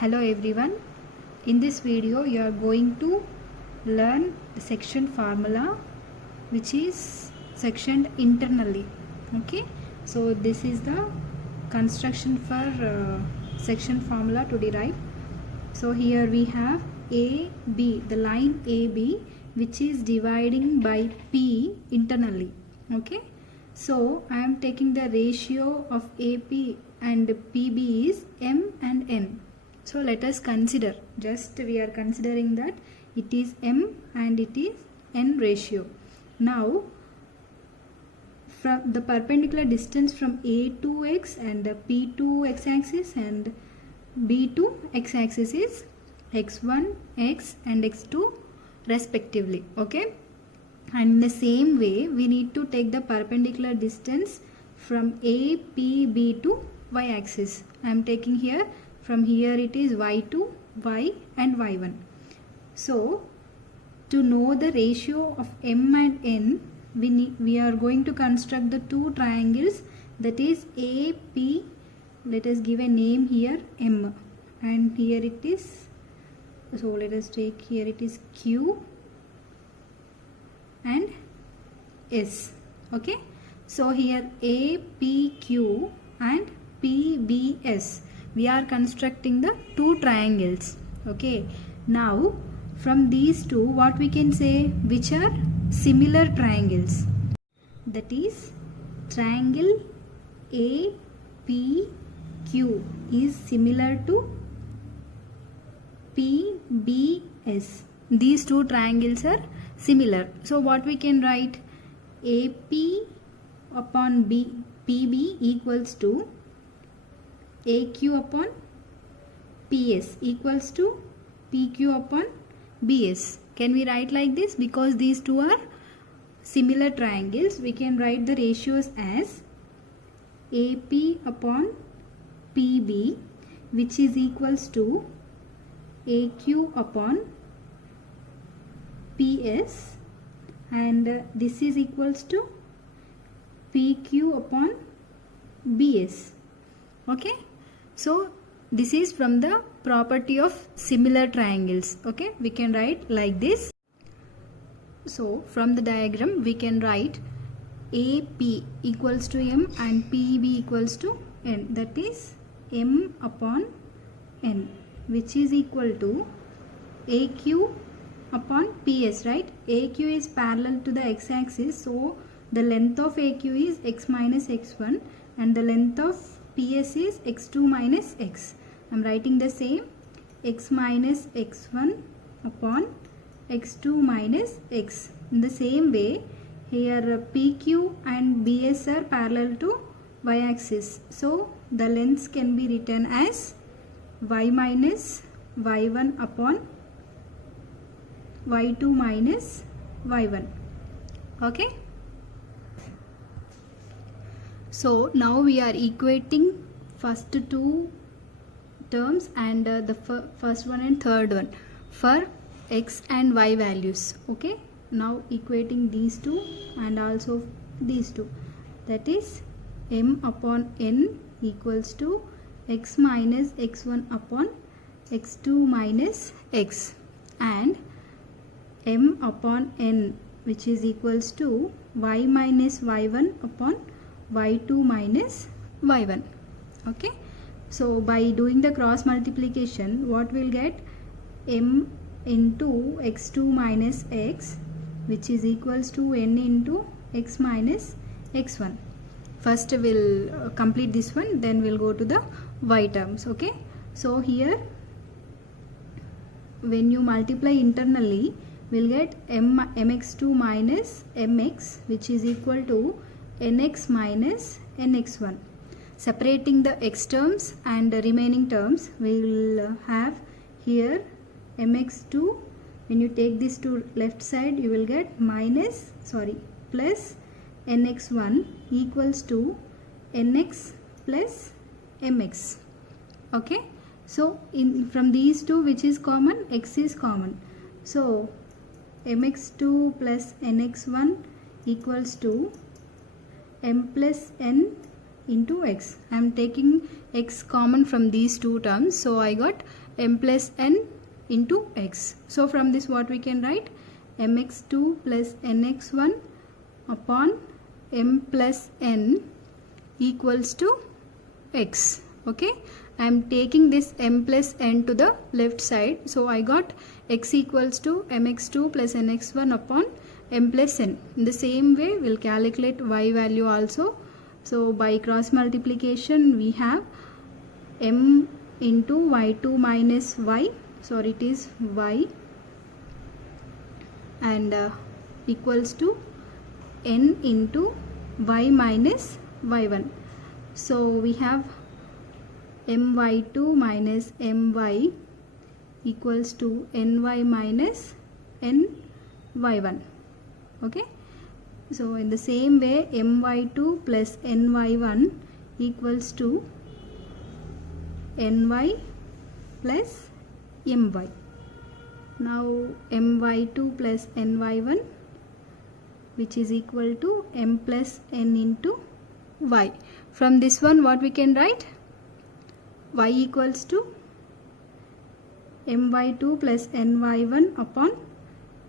Hello everyone. In this video you are going to learn the section formula which is sectioned internally. Okay, so this is the construction for section formula to derive. So here we have AB, the line AB which is dividing by P internally. Okay, so I am taking the ratio of AP and PB is M and N. So let us consider, just we are considering that it is M and it is N ratio. Now from the perpendicular distance from A to X and P to X axis and B to X axis is X1, X and X2 respectively. Okay, and in the same way we need to take the perpendicular distance from A, P, B to Y axis. I am taking here, from here it is Y2, Y and Y1. So to know the ratio of M and N, we are going to construct the two triangles, that is AP, let us give a name here M, and here it is, so let us take here it is Q and S. Okay, so here APQ and PBS, we are constructing the two triangles. Okay, now from these two what we can say, which are similar triangles, that is triangle APQ is similar to PBS. These two triangles are similar, so what we can write, AP upon PB equals to AQ upon PS equals to PQ upon BS. Can we write like this? Because these two are similar triangles, we can write the ratios as AP upon PB, which is equals to AQ upon PS, and this is equals to PQ upon BS. Okay, so this is from the property of similar triangles. Okay, we can write like this. So from the diagram we can write AP equals to M and PB equals to N, that is M upon N, which is equal to AQ upon PS, right? AQ is parallel to the x-axis, so the length of AQ is x minus x1 and the length of PS is x2 minus x. I am writing the same, x minus x1 upon x2 minus x. In the same way here PQ and BS are parallel to y-axis, so the lengths can be written as y minus y1 upon y2 minus y1. Okay, so now we are equating first two terms and the first one and third one for x and y values. Okay, now equating these two and also these two, that is M upon N equals to x minus x1 upon x2 minus x, and M upon N which is equals to y minus y1 upon y2 minus y1. Okay, so by doing the cross multiplication what we'll get, M into x2 minus x, which is equals to N into x minus x1. First we'll complete this one, then we'll go to the y terms. Okay, so here when you multiply internally we'll get mx2 minus mx, which is equal to nx minus nx1. Separating the x terms and the remaining terms, we will have here mx2, when you take this to left side you will get plus nx1 equals to nx plus mx. Okay, so from these two which is common, x is common, so mx2 plus nx1 equals to m plus n into x. I am taking x common from these two terms, so I got m plus n into x. So from this what we can write, mx2 plus nx1 upon m plus n equals to x. Okay, I am taking this m plus n to the left side, so I got x equals to mx2 plus nx1 upon m plus n. In the same way we'll calculate y value also. So by cross multiplication we have m into y2 minus y, so it is y, and equals to n into y minus y1. So we have my2 minus my equals to ny minus ny1. Okay, so in the same way my2 plus ny1 equals to ny plus my. Now my2 plus ny1, which is equal to m plus n into y. From this one what we can write, y equals to my2 plus ny1 upon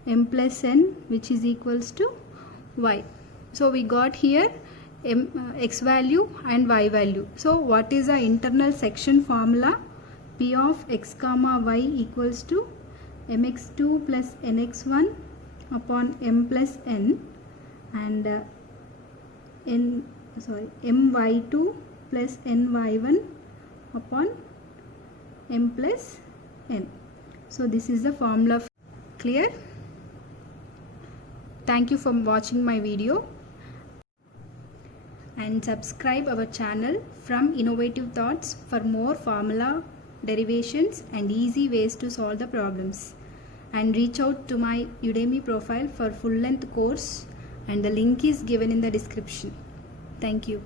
m plus n, which is equals to y. So we got here x value and y value. So what is the internal section formula? P of x comma y equals to mx2 plus nx1 upon m plus n, and my2 plus ny1 upon m plus n. So this is the formula. Clear? Thank you for watching my video, and subscribe our channel From Innovative Thoughts for more formula, derivations and easy ways to solve the problems. And reach out to my Udemy profile for full length course, and the link is given in the description. Thank you.